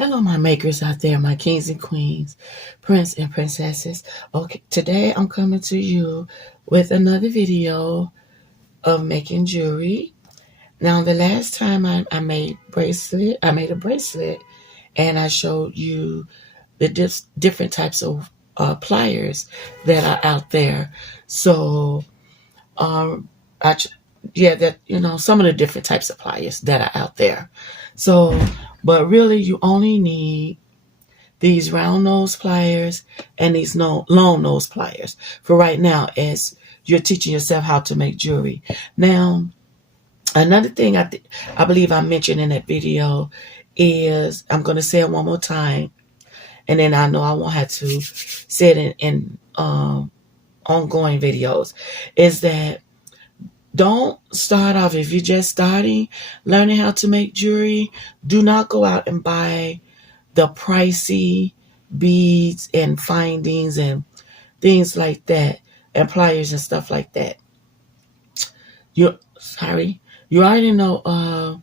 Hello, my makers out there, my kings and queens, prince and princesses. Okay, today I'm coming to you with another video of making jewelry. Now, the last time I made a bracelet, and I showed you the different types of pliers that are out there. So, um, I, ch- yeah, that some of the different types of pliers that are out there. So, but really, you only need these round nose pliers and these long nose pliers for right now as you're teaching yourself how to make jewelry. Now, another thing I believe I mentioned in that video is, I'm going to say it one more time, and then I know I won't have to say it in ongoing videos, is that don't start off, if you're just starting learning how to make jewelry, do not go out and buy the pricey beads and findings and things like that, and pliers and stuff like that. You already know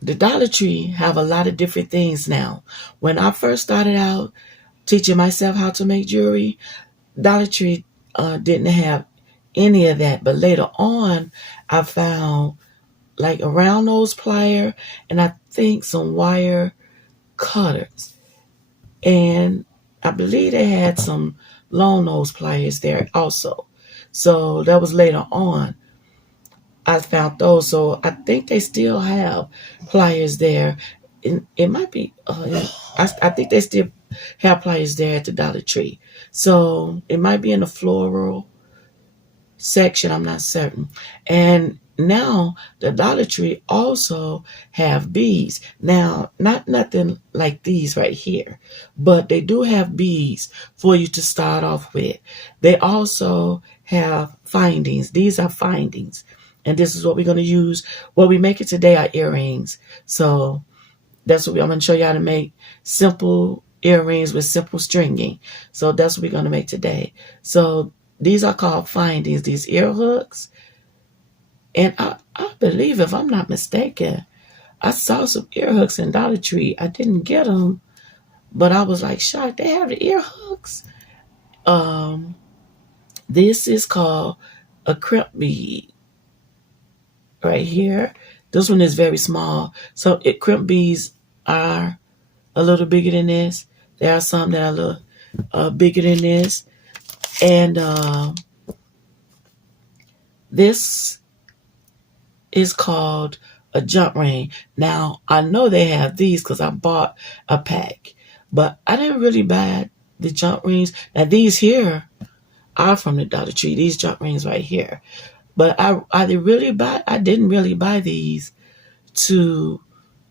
the Dollar Tree have a lot of different things now. When I first started out teaching myself how to make jewelry, Dollar Tree didn't have any of that. But later on, I found like a round nose plier and I think some wire cutters. And I believe they had some long nose pliers there also. So that was later on. I found those. So I think they still have pliers there. It might be, I think they still have pliers there at the Dollar Tree. So it might be in the floral section, I'm not certain. And now the Dollar Tree also have beads. Now, not nothing like these right here, but they do have beads for you to start off with. They also have findings. These are findings. And this is what we're going to use. What we make it today are earrings. So that's what I'm going to show you how to make simple earrings with simple stringing. So that's what we're going to make today. So these are called findings, these ear hooks. And I believe, if I'm not mistaken, I saw some ear hooks in Dollar Tree. I didn't get them, but I was like shocked. They have the ear hooks. This is called a crimp bead right here. This one is very small. So crimp beads are a little bigger than this. There are some that are a little bigger than this. And this is called a jump ring. Now, I know they have these because I bought a pack, but I didn't really buy the jump rings. Now, these here are from the Dollar Tree, these jump rings right here. But I didn't really buy these to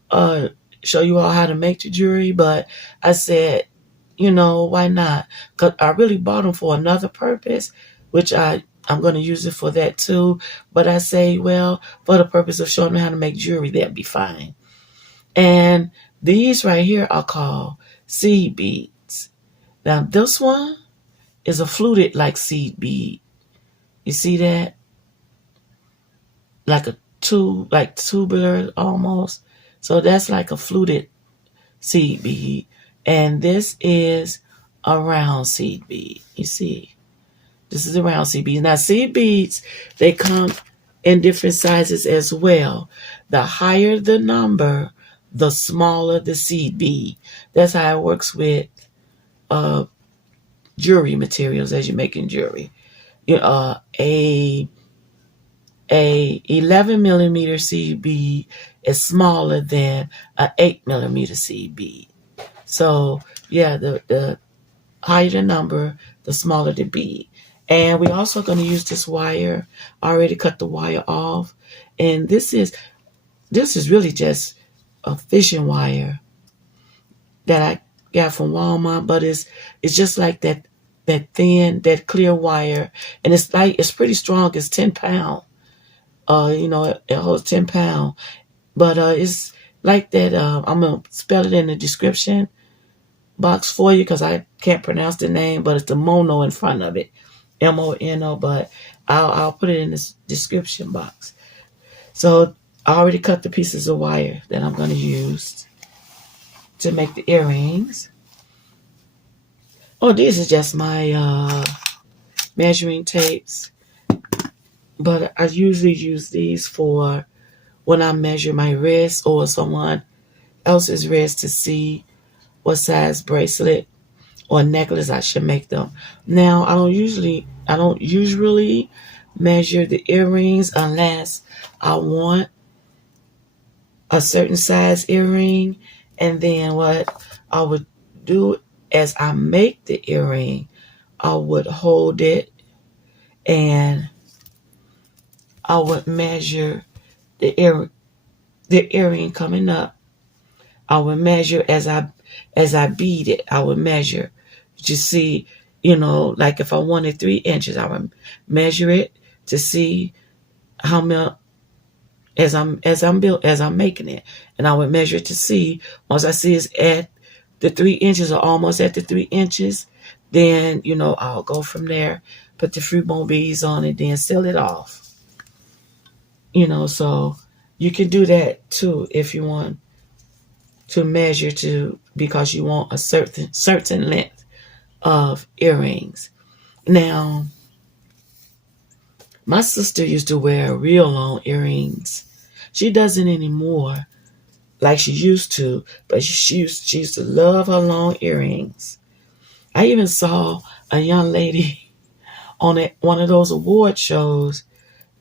show you all how to make the jewelry, but I said, why not? Because I really bought them for another purpose, which I'm going to use it for that too. But I say, well, for the purpose of showing me how to make jewelry, that'd be fine. And these right here are called seed beads. Now, this one is a fluted like seed bead. You see that? Like tubular almost. So that's like a fluted seed bead. And this is a round seed bead. You see? This is a round seed bead. Now, seed beads, they come in different sizes as well. The higher the number, the smaller the seed bead. That's how it works with jewelry materials as you're making jewelry. A 11 millimeter seed bead is smaller than a 8 millimeter seed bead. So yeah, the higher the number, the smaller the bead. And we're also going to use this wire. I already cut the wire off. And this is really just a fishing wire that I got from Walmart, but it's just like that thin, that clear wire. And it's pretty strong. It's 10 pounds. It holds 10 pounds. But it's like that. I'm going to spell it in the description box for you because I can't pronounce the name, but it's the mono in front of it. MONO, but I'll put it in this description box. So I already cut the pieces of wire that I'm going to use to make the earrings. Oh, these are just my measuring tapes. But I usually use these for when I measure my wrist or someone else's wrist to see what size bracelet or necklace I should make them. Now, I don't usually measure the earrings unless I want a certain size earring. And then what I would do as I make the earring, I would hold it and I would measure the earring coming up. I would measure as I bead it. I would measure to see, like if I wanted 3 inches, I would measure it to see how many as I'm making it, and I would measure it to see once I see it's at the 3 inches or almost at the 3 inches, then I'll go from there, put the fruit bone beads on it, then seal it off. So you can do that too if you want to measure because you want a certain length of earrings. Now, my sister used to wear real long earrings. She doesn't anymore like she used to, but she used to love her long earrings. I even saw a young lady on one of those award shows,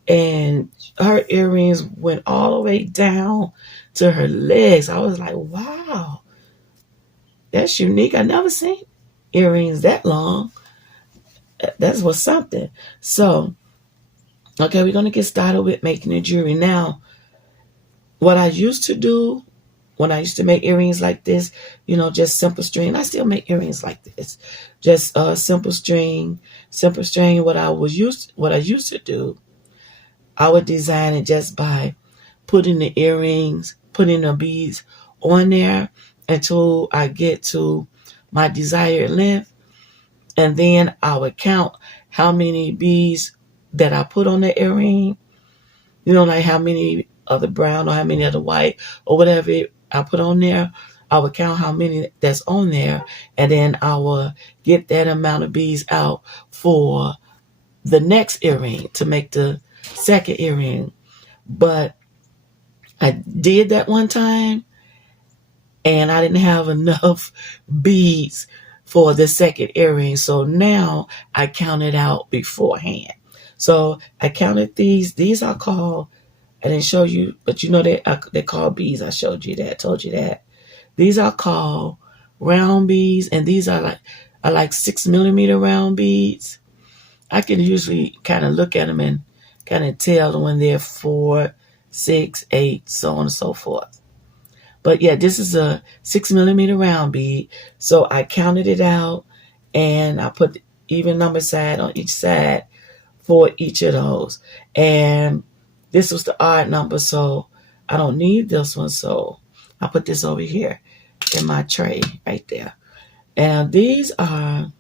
and her earrings went all the way down to her legs. I was like, wow, that's unique. I never seen earrings that long. That's what's something. So, okay, we're going to get started with making the jewelry. Now, what I used to do when I used to make earrings like this, just simple string. I still make earrings like this. Just simple string. What I used to do, I would design it just by putting the beads on there until I get to my desired length. And then I would count how many beads that I put on the earring. Like how many of the brown or how many of the white or whatever I put on there. I would count how many that's on there, and then I will get that amount of beads out for the next earring to make the second earring. But I did that one time, and I didn't have enough beads for the second earring. So now I counted out beforehand. So I counted these. These are called, I didn't show you, but they're called beads. I showed you that, told you that. These are called round beads, and these are like 6mm round beads. I can usually kind of look at them and kind of tell when they're 4, 6, 8, so on and so forth. But yeah, this is a 6mm round bead. So I counted it out, and I put the even number side on each side for each of those. And this was the odd number, so I don't need this one. So I put this over here in my tray right there. And these are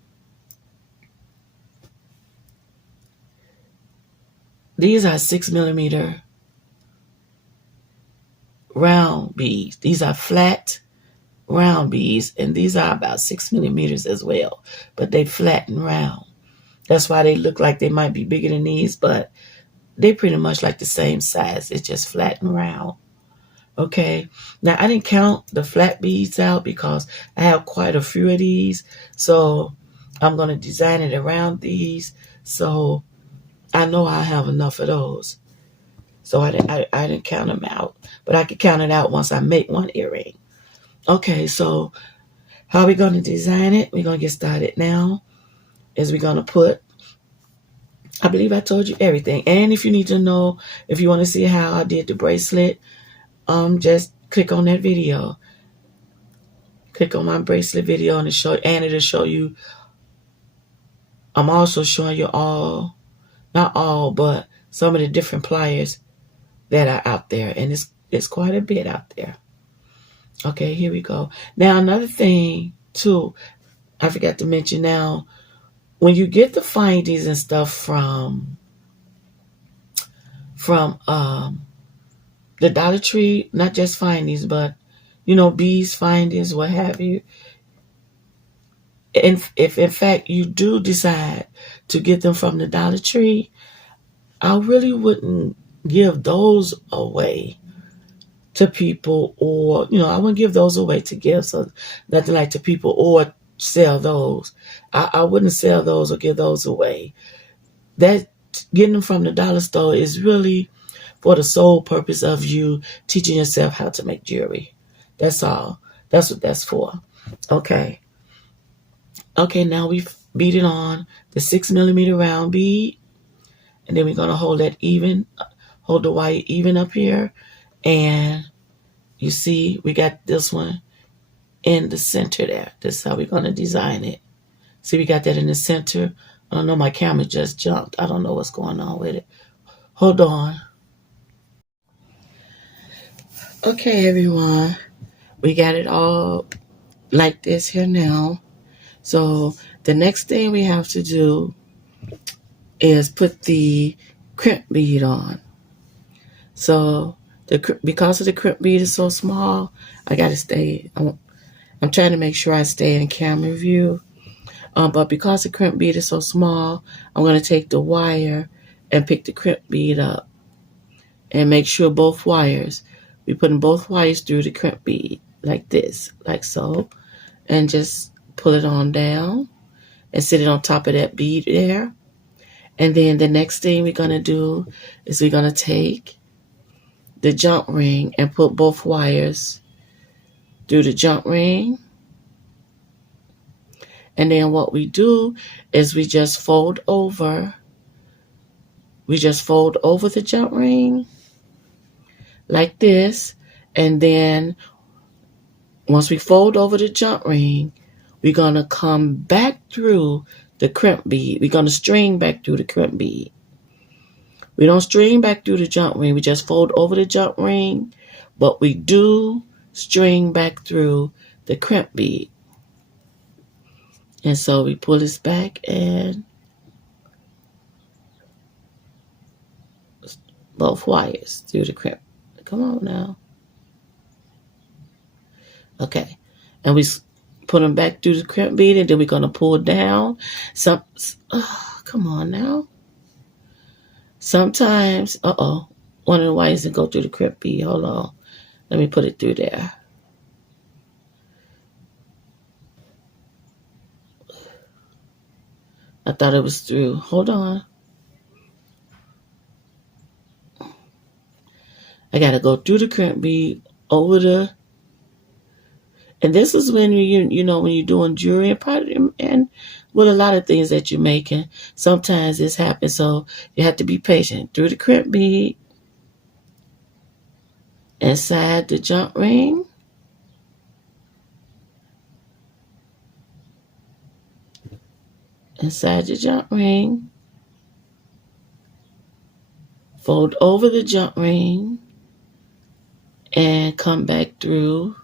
6mm round beads. These are flat round beads, and these are about 6mm as well, but they flat and round. That's why they look like they might be bigger than these, but they pretty much like the same size. It's just flat and round. Okay. Now, I didn't count the flat beads out because I have quite a few of these. So I'm going to design it around these. So I know I have enough of those. So I didn't count them out. But I could count it out once I make one earring. Okay, so how are we going to design it? We're going to get started now. We're going to put, I believe I told you everything. And if you need to know, if you want to see how I did the bracelet, just click on that video. Click on my bracelet video and it'll show you. I'm also showing you not all, but some of the different pliers that are out there. And it's quite a bit out there. Okay, here we go. Now, another thing, too, I forgot to mention now, when you get the findies and stuff from the Dollar Tree, not just findies, but bees findings, what have you. And if in fact you do decide to get them from the Dollar Tree, I really wouldn't give those away to people, or I wouldn't give those away to gifts or nothing like to people, or sell those. I wouldn't sell those or give those away. That getting them from the dollar store is really for the sole purpose of you teaching yourself how to make jewelry. That's all. That's what that's for. Okay. Okay, now we've beaded on the 6mm round bead, and then we're gonna hold the wire even up here, and you see we got this one in the center there. This is how we're gonna design it. See, we got that in the center. I don't know, my camera just jumped. I don't know what's going on with it. Hold on. Okay, everyone. We got it all like this here now. So the next thing we have to do is put the crimp bead on. So because of the crimp bead is so small, I got to stay. I'm trying to make sure I stay in camera view. But because the crimp bead is so small, I'm going to take the wire and pick the crimp bead up and make sure we're putting both wires through the crimp bead like this, like so, and just pull it on down and sit it on top of that bead there. And then the next thing we're going to do is we're going to take the jump ring and put both wires through the jump ring. And then what we do is we just fold over the jump ring like this. And then once we fold over the jump ring, we're going to come back through the crimp bead. We're going to string back through the crimp bead. We don't string back through the jump ring. We just fold over the jump ring, but we do string back through the crimp bead. And so we pull this back and both wires through the crimp. Come on now. Okay. And we put them back through the crimp bead, and then we're going to pull down. Come on now. Sometimes, one of the wires that go through the crimp bead. Hold on. Let me put it through there. I thought it was through. Hold on. I got to go through the crimp bead, over the... And this is when when you're doing jewelry and with a lot of things that you're making, sometimes this happens. So you have to be patient. Through the crimp bead, inside the jump ring, inside the jump ring, fold over the jump ring, and come back through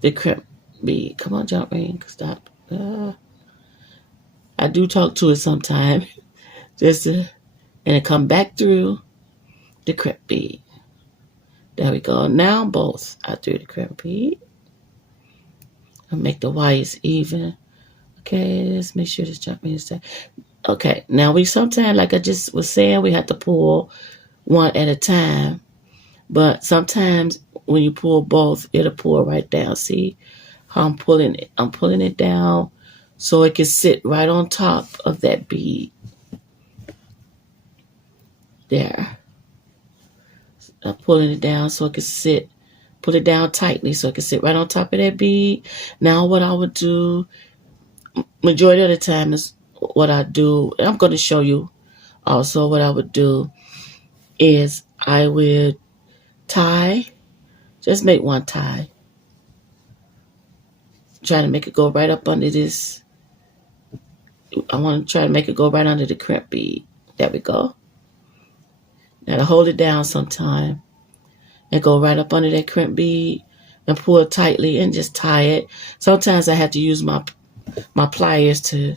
the crimp bead. Come on, jump ring, stop. I do talk to it sometimes. And then come back through the crimp bead. There we go. Now both are through the crimp bead. I'll make the wires even. Okay, let's make sure this jump ring is there. Okay, now we sometimes, like I just was saying, we have to pull one at a time. But sometimes when you pull both, it'll pull right down. See how I'm pulling it? I'm pulling it down so it can sit right on top of that bead. There. I'm pulling it down so it can sit. Pull it down tightly so it can sit right on top of that bead. Now what I would do, majority of the time is what I do, and I'm going to show you also what I would do, is I would tie, just make one tie. Try to make it go right up under this. I want to try to make it go right under the crimp bead. There we go. Now to hold it down sometime and go right up under that crimp bead and pull tightly and just tie it. Sometimes I have to use my pliers to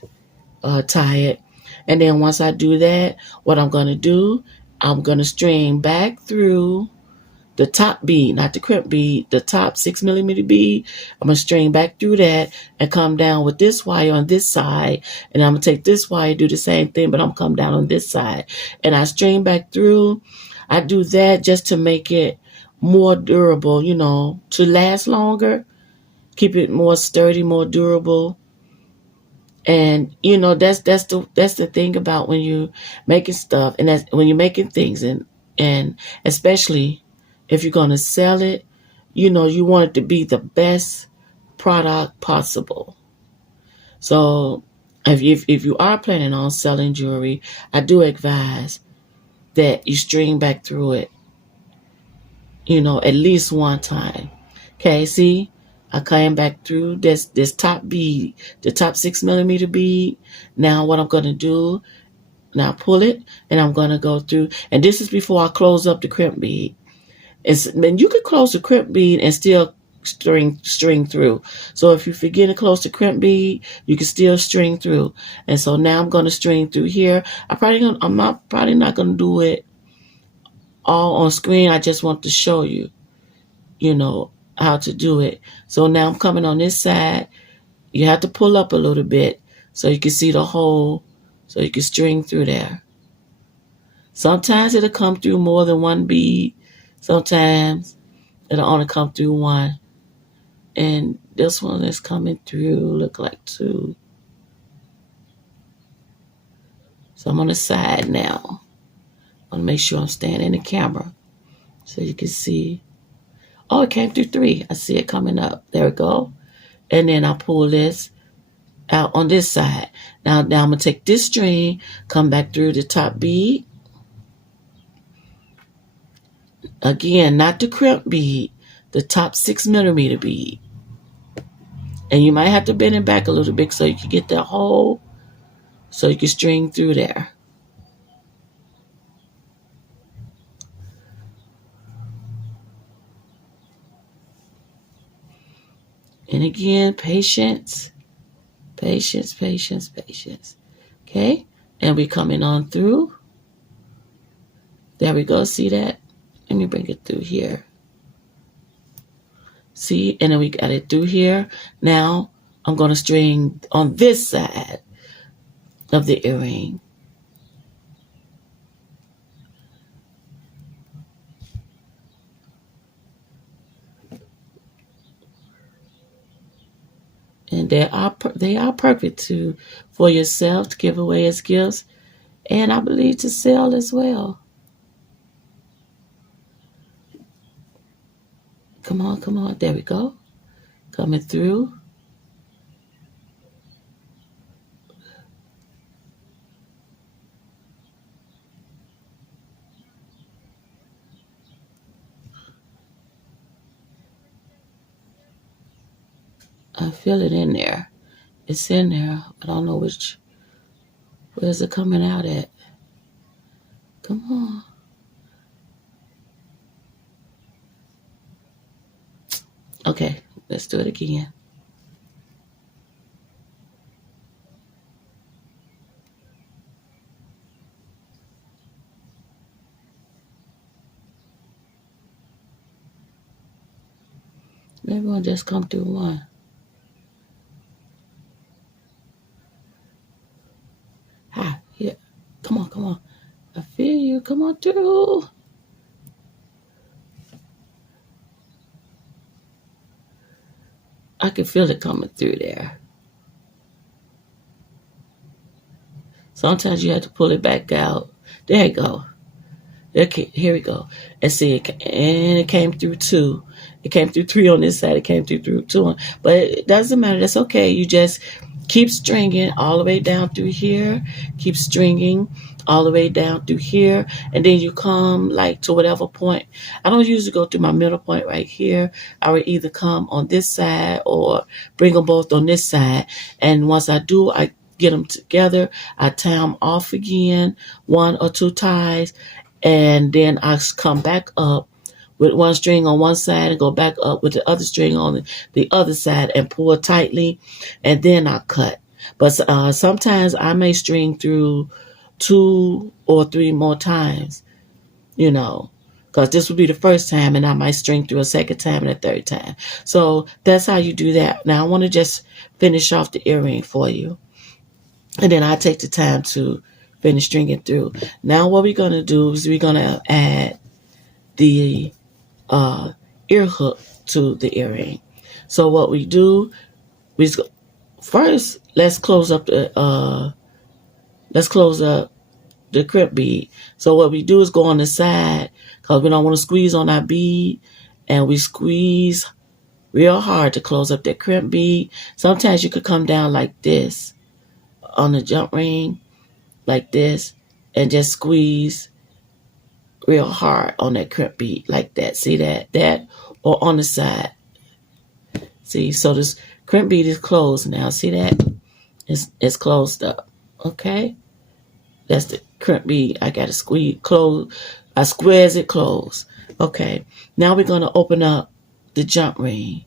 tie it. And then once I do that, what I'm going to do, I'm going to string back through the top bead, not the crimp bead, the top 6mm bead. I'm going to string back through that and come down with this wire on this side. And I'm going to take this wire, do the same thing, but I'm going to come down on this side. And I string back through. I do that just to make it more durable, to last longer, keep it more sturdy, more durable. And that's the thing about when you're making stuff, and that's when you're making things, and especially if you're going to sell it, you want it to be the best product possible. So if you are planning on selling jewelry, I do advise that you string back through it, at least one time. Okay, see, I came back through this top bead, the top 6mm bead. Now what I'm going to do, now pull it, and I'm going to go through, and this is before I close up the crimp bead. And you could close the crimp bead and still string through. So if you forget to close the crimp bead, you can still string through. And so now I'm going to string through here. I'm probably not going to do it all on screen. I just want to show you, how to do it. So now I'm coming on this side. You have to pull up a little bit so you can see the hole, so you can string through there. Sometimes it'll come through more than one bead. Sometimes it'll only come through one. And this one is coming through, look like two. So I'm on the side now. I want to make sure I'm staying in the camera so you can see. Oh, it came through three. I see it coming up. There we go. And then I pull this out on this side. Now I'm going to take this string, come back through the top bead. Again, not the crimp bead, the top 6mm bead. And you might have to bend it back a little bit so you can get that hole, so you can string through there. And again, patience. Okay, and we coming on through. There we go, see that? Let me bring it through here. See, and then we got it through here. Now, I'm going to string on this side of the earring. And they are perfect for yourself to give away as gifts, and I believe to sell as well. Come on. There we go. Coming through. I feel it in there. It's in there. I don't know where's it coming out at. Come on. Okay, let's do it again. Maybe we'll just come through one. Here. Come on. I feel you. Come on through. I can feel it coming through there. Sometimes you have to pull it back out. There you go. Okay, here we go. And see, it came through two. It came through three on this side. It came through two. But it doesn't matter. That's okay. You just keep stringing all the way down through here. Keep stringing all the way down through here. And then you come like to whatever point. I don't usually go through my middle point right here. I would either come on this side or bring them both on this side. And once I do, I get them together. I tie them off again, one or two ties. And then I come back up with one string on one side and go back up with the other string on the other side and pull tightly, and then I cut. But sometimes I may string through 2 or 3 more times, because this would be the first time, and I might string through a second time and a third time. So that's how you do that. Now I want to just finish off the earring for you, and then I take the time to finish stringing through. Now what we're going to do is we're going to add the ear hook to the earring. So what we do, first let's close up the crimp bead. So what we do is go on the side, because we don't want to squeeze on our bead, and we squeeze real hard to close up that crimp bead. Sometimes you could come down like this on the jump ring, like this, and just squeeze real hard on that crimp bead like that. See that or on the side. See, so this crimp bead is closed now. See that? It's closed up. Okay? That's the crimp bead. I got to squeeze close. I squeeze it closed. Okay. Now we're going to open up the jump ring,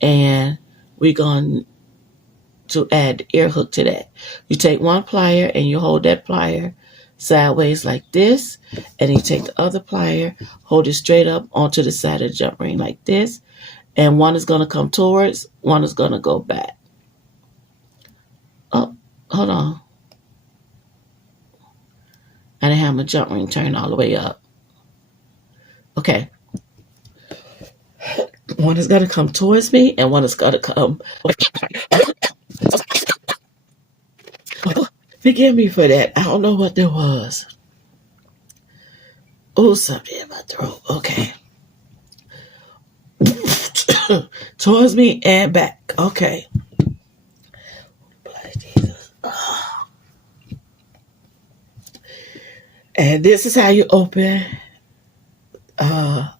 and we're going to add the ear hook to that. You take one plier and you hold that plier sideways like this, and you take the other plier, hold it straight up onto the side of the jump ring like this, and one is going to come towards, one is going to go back. Oh, hold on. I didn't have my jump ring turned all the way up. Okay. One is going to come towards me, and one is going to come. Forgive me for that. I don't know what there was. Oh, something in my throat. Okay. Towards me and back. Okay. Bloody Jesus. Oh. And this is how you open. Pause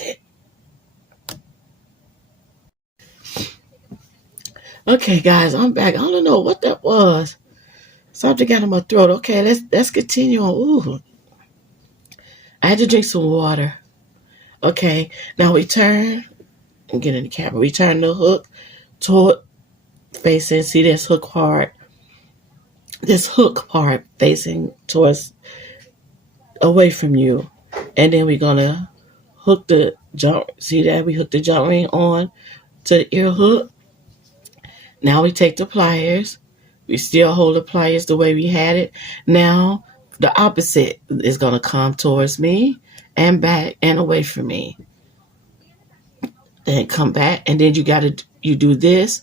it. Okay, guys, I'm back. I don't know what that was. Something got in my throat. Okay, let's continue on. Ooh. I had to drink some water. Okay, now we turn and get in the camera. We turn the hook toward facing. See this hook part? This hook part facing towards away from you. And then we're gonna hook the jump. See that? We hook the jump ring on to the ear hook. Now we take the pliers. We still hold the pliers the way we had it. Now the opposite is going to come towards me and back and away from me. Then come back, and then you do this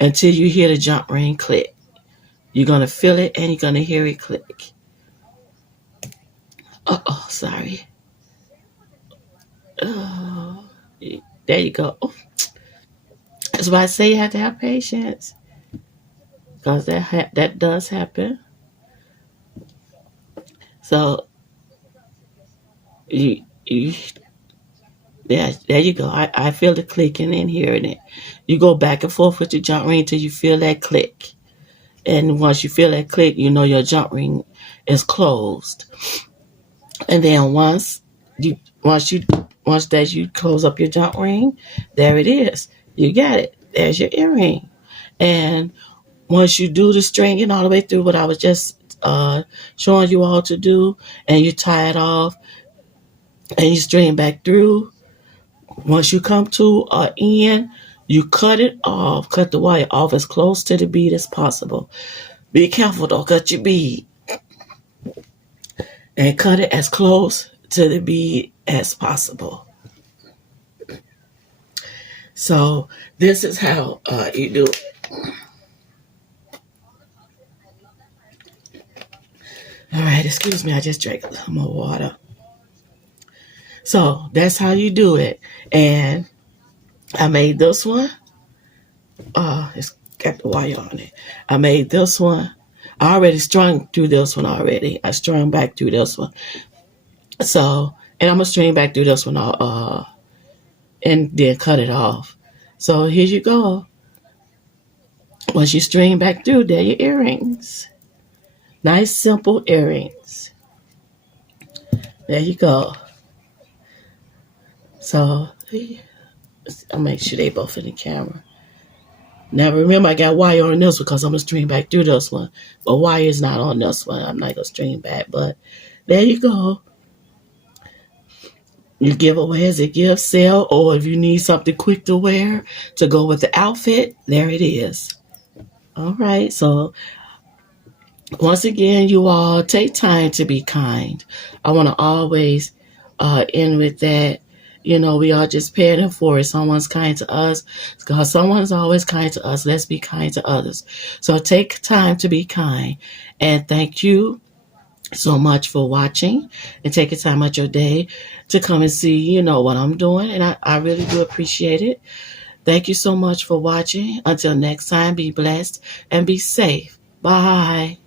until you hear the jump ring click. You're going to feel it, and you're going to hear it click. Uh-oh, sorry. Oh, there you go. Oh. That's why I say you have to have patience, because that does happen. So there you go. I feel the clicking and hearing it. You go back and forth with your jump ring till you feel that click, and once you feel that click, you know your jump ring is closed. And then once you close up your jump ring, there it is. You got it. There's your earring. And once you do the stringing all the way through what I was just showing you all to do, and you tie it off and you string back through, once you come to an end, you cut it off, cut the wire off as close to the bead as possible. Be careful, don't cut your bead. And cut it as close to the bead as possible. So this is how you do it. All right, excuse me, I just drank a little more water. So that's how you do it. And I made this one. It's got the wire on it. I made this one. I already strung through this one already. I strung back through this one. So, and I'm going to string back through this one and then cut it off. So here you go. Once you string back through, there are your earrings. Nice, simple earrings. There you go. So, I'll make sure they both in the camera. Now, remember, I got wire on this one because I'm going to string back through this one. But wire is not on this one. I'm not going to string back. But There you go. You give away as a gift, sell, or if you need something quick to wear to go with the outfit, there it is. All right. So once again, you all take time to be kind. I want to always end with that. You know, we are just paying it forward. Someone's kind to us because someone's always kind to us. Let's be kind to others. So take time to be kind. And thank you so much for watching and taking time out your day to come and see, what I'm doing. And I really do appreciate it. Thank you so much for watching. Until next time, be blessed and be safe. Bye.